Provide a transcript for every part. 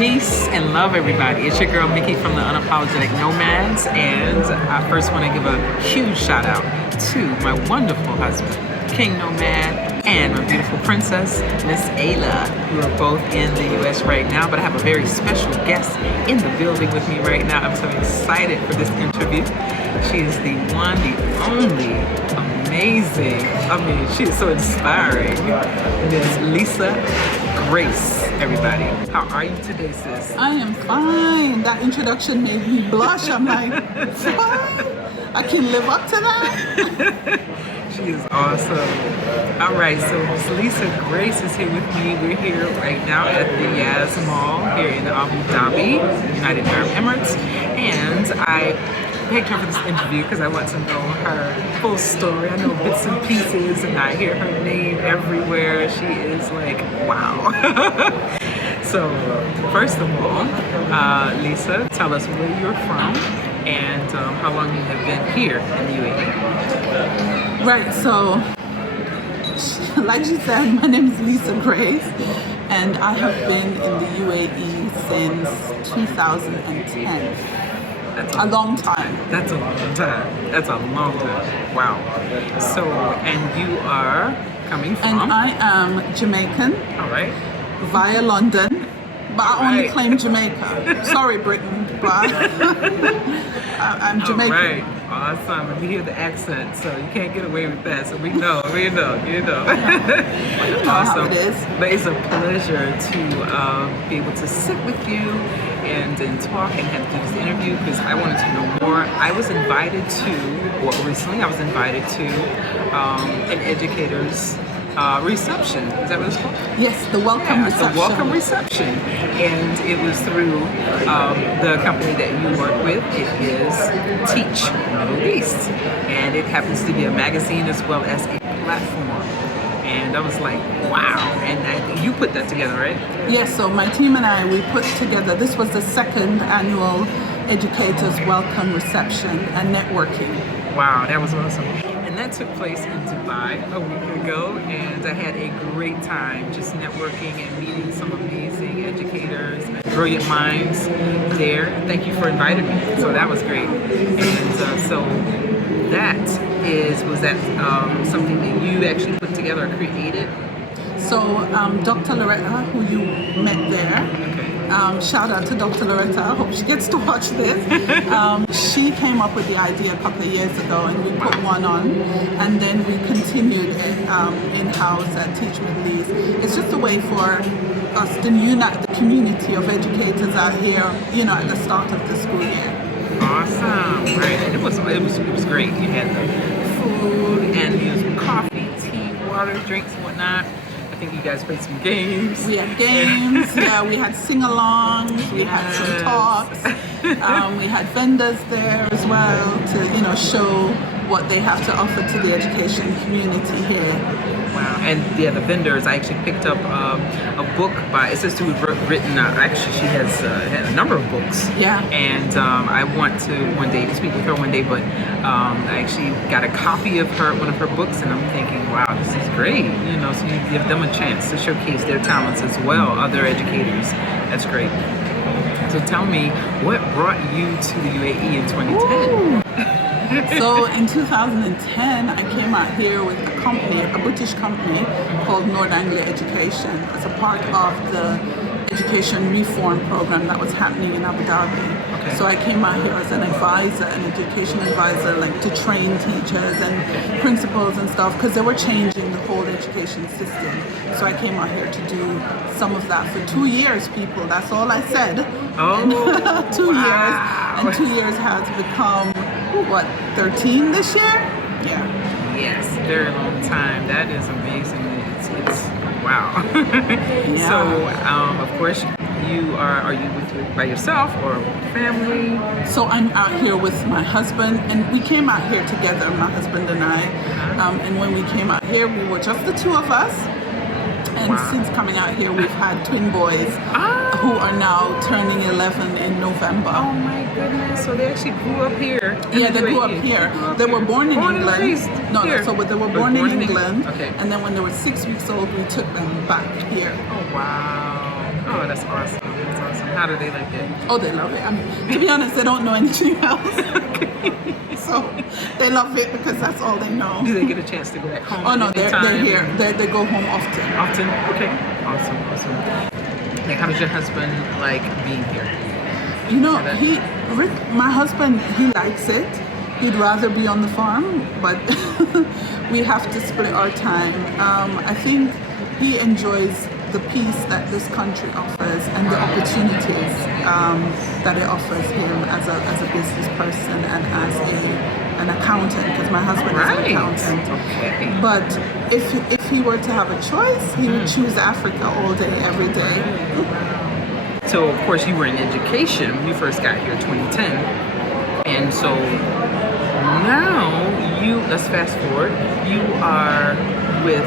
Peace and love, everybody. It's your girl, Mickey from the Unapologetic Nomads, and I first want to give a huge shout out to my wonderful husband, King Nomad, and my beautiful princess, Miss Ayla, who are both in the U.S. right now, but I have a very special guest in the building with me right now. I'm so excited for this interview. She is the one, the only, amazing, she is so inspiring, Miss Leisa Grace, everybody. How are you today, sis? I am fine. That introduction made me blush. I'm like, what? I can live up to that? She is awesome. All right, so Miss Leisa Grace is here with me. We're here right now at the Yas Mall here in Abu Dhabi, United Arab Emirates, and I picked her for this interview because I want to know her full story. I know bits and pieces, and I hear her name everywhere. She is like, wow. So, first of all, Leisa, tell us where you're from and how long you have been here in the UAE. Right, so, like she said, my name is Leisa Grace, and I have been in the UAE since 2010. That's a long time. That's a long time. That's a long time. Wow. So, and you are coming from? And I am Jamaican. All right. Via London, but I only claim Jamaica. Sorry, Britain, but I'm Jamaican. All right. Awesome. And we hear the accent, so you can't get away with that. So we know. You know awesome. How it is. But it's a pleasure to be able to sit with you and talk and have to do this interview because I wanted to know more. I was invited to, recently I was invited to an educator's reception. Is that what it's called? Yes, the welcome reception. The welcome reception. And it was through the company that you work with. It is Teach Middle East. And it happens to be a magazine as well as a platform. And I was like, wow. And you put that together, right? Yes, so my team and I, we put together, this was the second annual Educators Welcome Reception and Networking. Wow, that was awesome. And that took place in Dubai a week ago, and I had a great time just networking and meeting some amazing educators and brilliant minds there. Thank you for inviting me. So that was great. And so that was that something that you actually put together or created? So Dr. Loretta, who you met there, shout out to Dr. Loretta, I hope she gets to watch this. She came up with the idea a couple of years ago and we put one on, and then we continued it in-house at Teach Middle East. It's just a way for us to unite the community of educators out here, at the start of the school year. Awesome, right? And it was great. You had the food and you had coffee, tea, water, drinks, and whatnot. I think you guys played some games. We had games. Yeah, we had sing-alongs. We had some talks. We had vendors there as well to show what they have to offer to the education community here. Wow. And the vendors, I actually picked up a book by a sister who's written, actually she has had a number of books. Yeah. And I want to one day speak with her one day, but I actually got a copy of one of her books, and I'm thinking, wow, this is great. So you give them a chance to showcase their talents as well, other educators. That's great. So tell me, what brought you to the UAE in 2010? So in 2010, I came out here with a company, a British company called North Anglia Education, as a part of the education reform program that was happening in Abu Dhabi. Okay. So I came out here as an advisor, an education advisor, like to train teachers and principals and stuff, because they were changing the whole education system. So I came out here to do some of that for 2 years, people. That's all I said. Oh, and 2 years. And 2 years has become, 13 this year? Yeah. Yes, very long time. That is amazing. It's wow. Yeah. So, of course, are you by yourself or family? So I'm out here with my husband, and we came out here together, my husband and I. And when we came out here, we were just the two of us. And since coming out here, we've had twin boys who are now turning 11 in November. Oh my goodness! So they actually grew up here. Yeah, they grew up here. They were born in England. No, so they were born in England. Okay. And then when they were 6 weeks old, we took them back here. Oh wow! Oh, that's awesome. That's awesome. How do they like it? Oh, they love it. I mean, to be honest, they don't know anything else. So they love it because that's all they know. Do they get a chance to go back home? Oh no, they're anytime? here. They go home often. Often? Okay. Awesome. Like, how does your husband like being here? You know, my husband, he likes it. He'd rather be on the farm, but we have to split our time. I think he enjoys the peace that this country offers and the opportunities that it offers him as a business person and as an accountant, because my husband is an accountant. Okay. But if he were to have a choice, he would choose Africa all day, every day. So, of course, you were in education when you first got here, 2010. And so now let's fast forward, you are with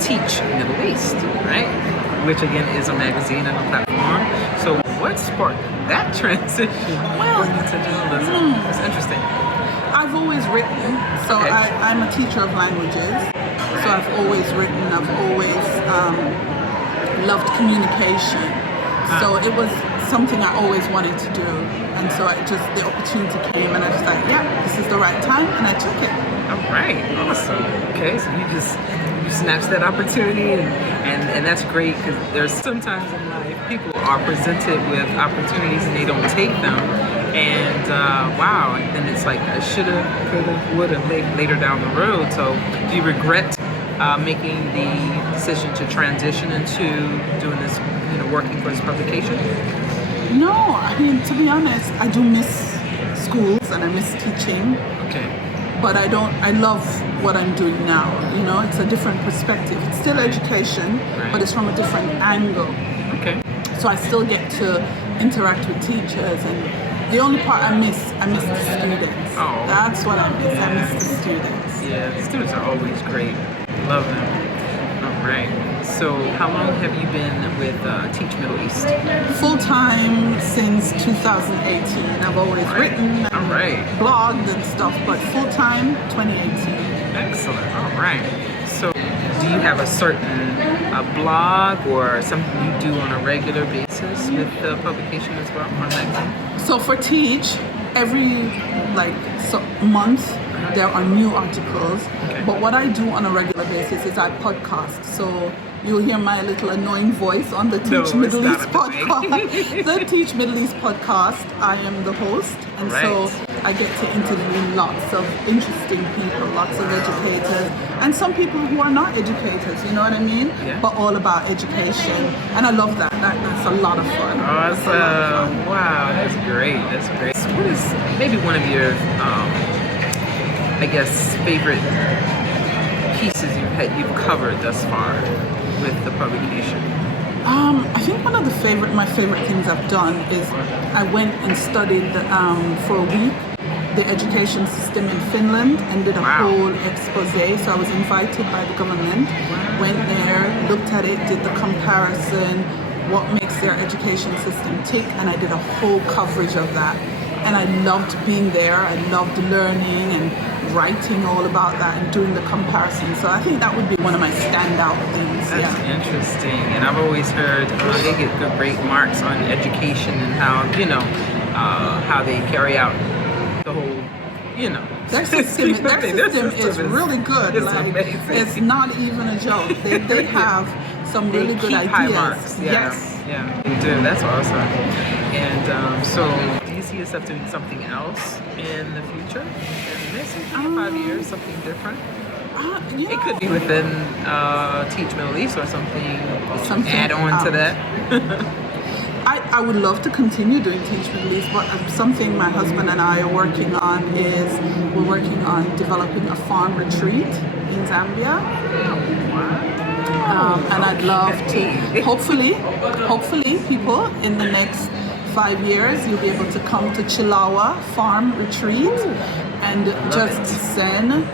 Teach Middle East, right? Which again is a magazine and a platform. So what sparked that transition into journalism? It's interesting. I've always written, so Okay. I'm a teacher of languages. So I've always written, I've always loved communication. So it was something I always wanted to do. And so the opportunity came and I was like, yeah, this is the right time, and I took it. All right, awesome. Okay, so you snatched that opportunity, and that's great, because there's sometimes in life people are presented with opportunities and they don't take them, and wow, and then it's like I shoulda, coulda, woulda later down the road. So do you regret making the decision to transition into doing this, working for this publication? No, I mean, to be honest, I do miss schools and I miss teaching. Okay. But I love what I'm doing now. It's a different perspective. It's still education, but it's from a different angle. Okay. So I still get to interact with teachers, and the only part I miss the students. Oh. That's what I miss. I miss the students. Yeah, the students are always great. Love them. All right. So how long have you been with Teach Middle East? Full time since 2018. I've always written, blogged and stuff, but full time 2018. Excellent. All right. So do you have a certain blog or something you do on a regular basis with the publication as well on magazine? So for Teach, every month there are new articles. Okay. But what I do on a regular basis is I podcast. So you'll hear my little annoying voice on the Teach Middle East podcast. The Teach Middle East podcast, I am the host. And so I get to interview lots of interesting people, lots of educators, and some people who are not educators, you know what I mean? Yeah. But all about education. And I love that. That's a lot of fun. Awesome. Wow, that's great. That's great. So what is maybe one of your, favorite pieces you've covered thus far with the publication? I think one of my favorite things I've done is I went and studied for a week the education system in Finland and did a whole expose. So I was invited by the government, went there, looked at it, did the comparison, what makes their education system tick, and I did a whole coverage of that. And I loved being there. I loved learning and writing all about that and doing the comparison. So I think that would be one of my standout things. That's interesting. And I've always heard they get great marks on education and how they carry out the whole, Their system is really good. It's amazing. It's not even a joke. They have some really good ideas. High marks. Yeah. Yes. Yeah, they do. That's awesome. And so do you see yourself doing something else in the future? In maybe 5 years, something different? It could be within Teach Middle East or something add on to that. I would love to continue doing Teach Middle East, but something my husband and I are working on is we're working on developing a farm retreat in Zambia. And I'd love to, hopefully people in the next 5 years, you'll be able to come to Chilawa Farm Retreat and just zen.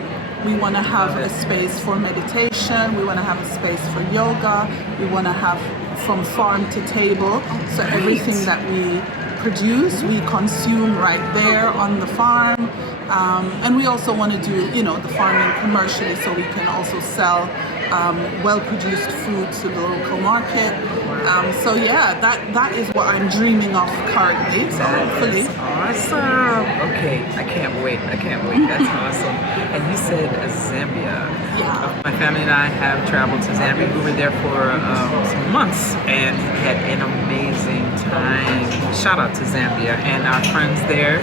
We want to have a space for meditation. We want to have a space for yoga. We want to have from farm to table. So everything that we produce, we consume right there on the farm. And we also want to do, the farming commercially, so we can also sell well-produced food to the local market. So yeah, that is what I'm dreaming of currently. So hopefully. That's awesome. Okay, I can't wait. That's awesome. And you said Zambia. Yeah. My family and I have traveled to Zambia. We were there for some months and had an amazing time. Shout out to Zambia and our friends there.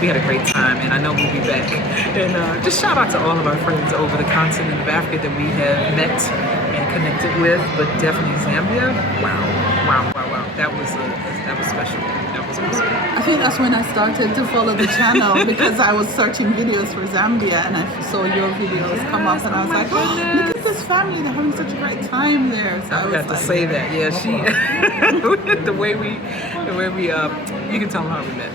We had a great time, and I know we'll be back. And just shout out to all of our friends over the continent of Africa that we have met and connected with, but definitely Zambia. Wow. That was special. That was awesome. I think that's when I started to follow the channel because I was searching videos for Zambia and I saw your videos come up and I was like, oh, look at this family, they're having such a great time there. So I have to say that. Yeah, she the way we you can tell them how we met.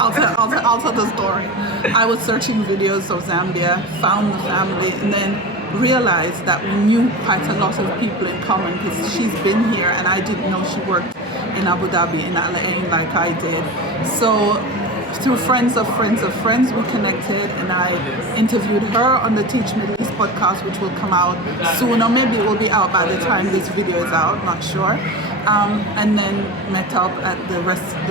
I'll tell the story. I was searching videos of Zambia, found the family, and then realized that we knew quite a lot of people in common because she's been here and I didn't know she worked in Abu Dhabi, in LA, like I did. So through friends of friends, we connected and I interviewed her on the Teach Middle East podcast, which will come out soon, or maybe it will be out by the time this video is out, not sure. And then met up at the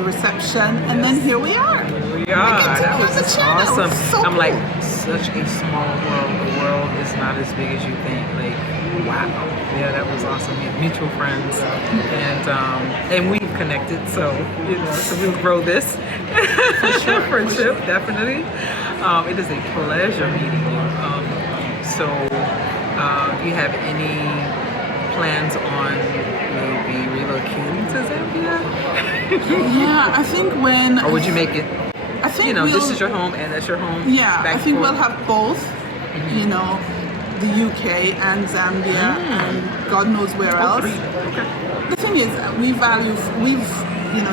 reception, and then here we are. That was just awesome. So I'm cool. like, such a small world. The world is not as big as you think. Like, wow. Yeah, that was awesome. We have mutual friends, and we've connected. So so we'll grow this friendship definitely. It is a pleasure meeting you. So, do you have any plans on maybe relocating to Zambia? Yeah, I think when. Or would you make it? I think This is your home and that's your home. Yeah, back I think and we'll forth? have both. The UK and Zambia, and God knows where else. The thing is, we've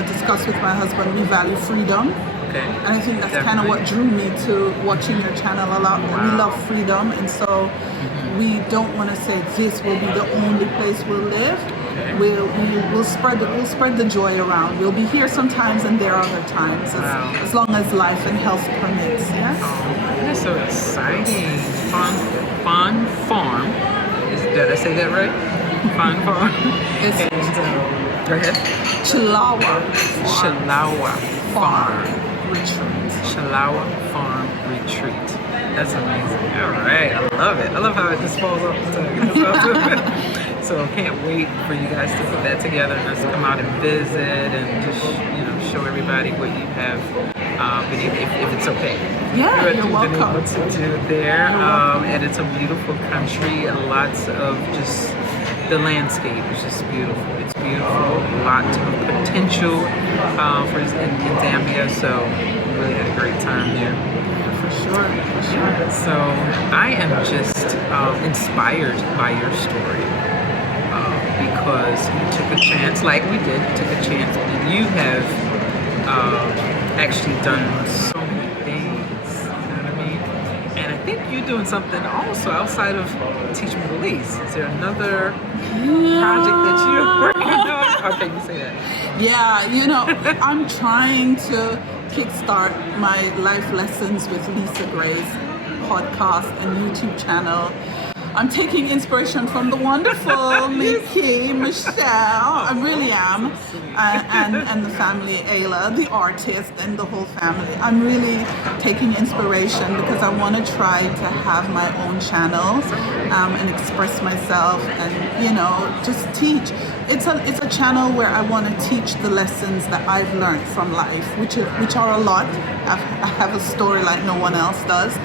discussed with my husband, we value freedom. Okay. And I think that's kind of what drew me to watching your channel a lot. Wow. We love freedom, and so we don't want to say this will be the only place we'll live. Okay. We'll spread the joy around. We'll be here sometimes and there other times, as long as life and health permits. Yes. Oh, that's so exciting. Fun Farm. Did I say that right? Fun Farm. It's Go ahead. Chilawa Farm Retreat. Chilawa Farm Retreat. That's amazing. All right, I love it. I love how it just falls off the tongue. So can't wait for you guys to put that together and us to come out and visit and just show everybody what you have. If it's okay. Yeah, What you're you've been welcome. able to do there. And it's a beautiful country. Lots of just the landscape is just beautiful. It's beautiful. Lots of potential in Zambia. So really had a great time there. For sure. So I am just inspired by your story because you took a chance, like we did, and you have actually done so many things, you know what I mean? And I think you're doing something also outside of Teach Middle East. Is there another project that you're working on? How can you say that? Yeah, I'm trying to kickstart my life lessons with Leisa Grace podcast and YouTube channel. I'm taking inspiration from the wonderful Michelle. I really am. And the family, Ayla, the artist, and the whole family. I'm really taking inspiration because I want to try to have my own channel and express myself and, just teach. It's a channel where I want to teach the lessons that I've learned from life, which are a lot. I have a story like no one else does.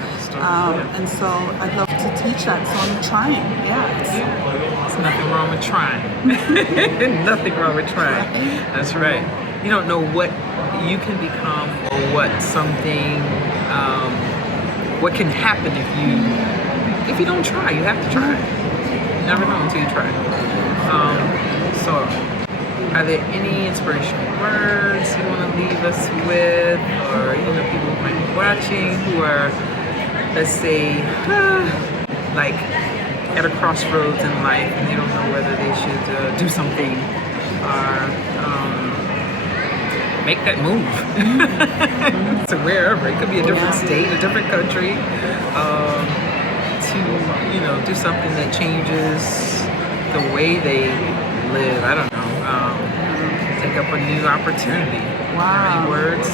And so I'd love to teach that, so I'm trying. There's nothing wrong with trying. Nothing wrong with trying. That's right. You don't know what you can become or what can happen if you don't try. You have to try. You never know until you try. So are there any inspirational words you want to leave us with, or people who might be watching who are, let's say, like at a crossroads in life and they don't know whether they should do something or make that move to wherever. It could be a different state, a different country, to do something that changes the way they live. I don't know. Take up a new opportunity. Wow. Any words?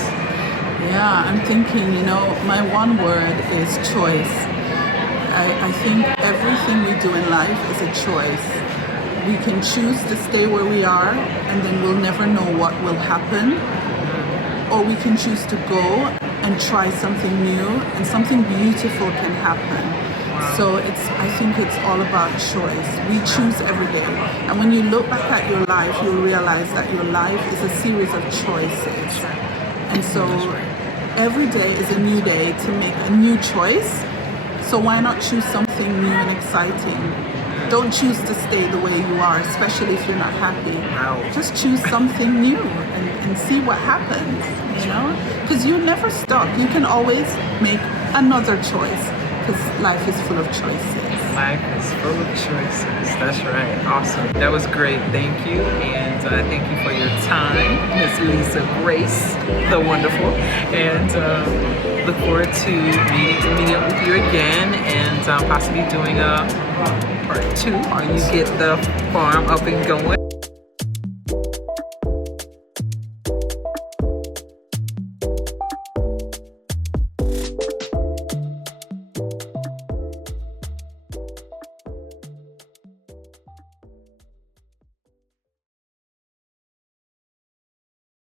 Yeah, I'm thinking, my one word is choice. I think everything we do in life is a choice. We can choose to stay where we are and then we'll never know what will happen. Or we can choose to go and try something new and something beautiful can happen. So I think it's all about choice. We choose every day. And when you look back at your life, you'll realize that your life is a series of choices. And so every day is a new day to make a new choice. So why not choose something new and exciting? Don't choose to stay the way you are, especially if you're not happy. Just choose something new and see what happens, Because you're never stuck. You can always make another choice because life is full of choices. Life is full of choices. That's right. Awesome. That was great. Thank you. And thank you for your time, Miss Leisa Grace, the wonderful. And look forward to meeting up with you again and possibly doing a part 2 while you get the farm up and going.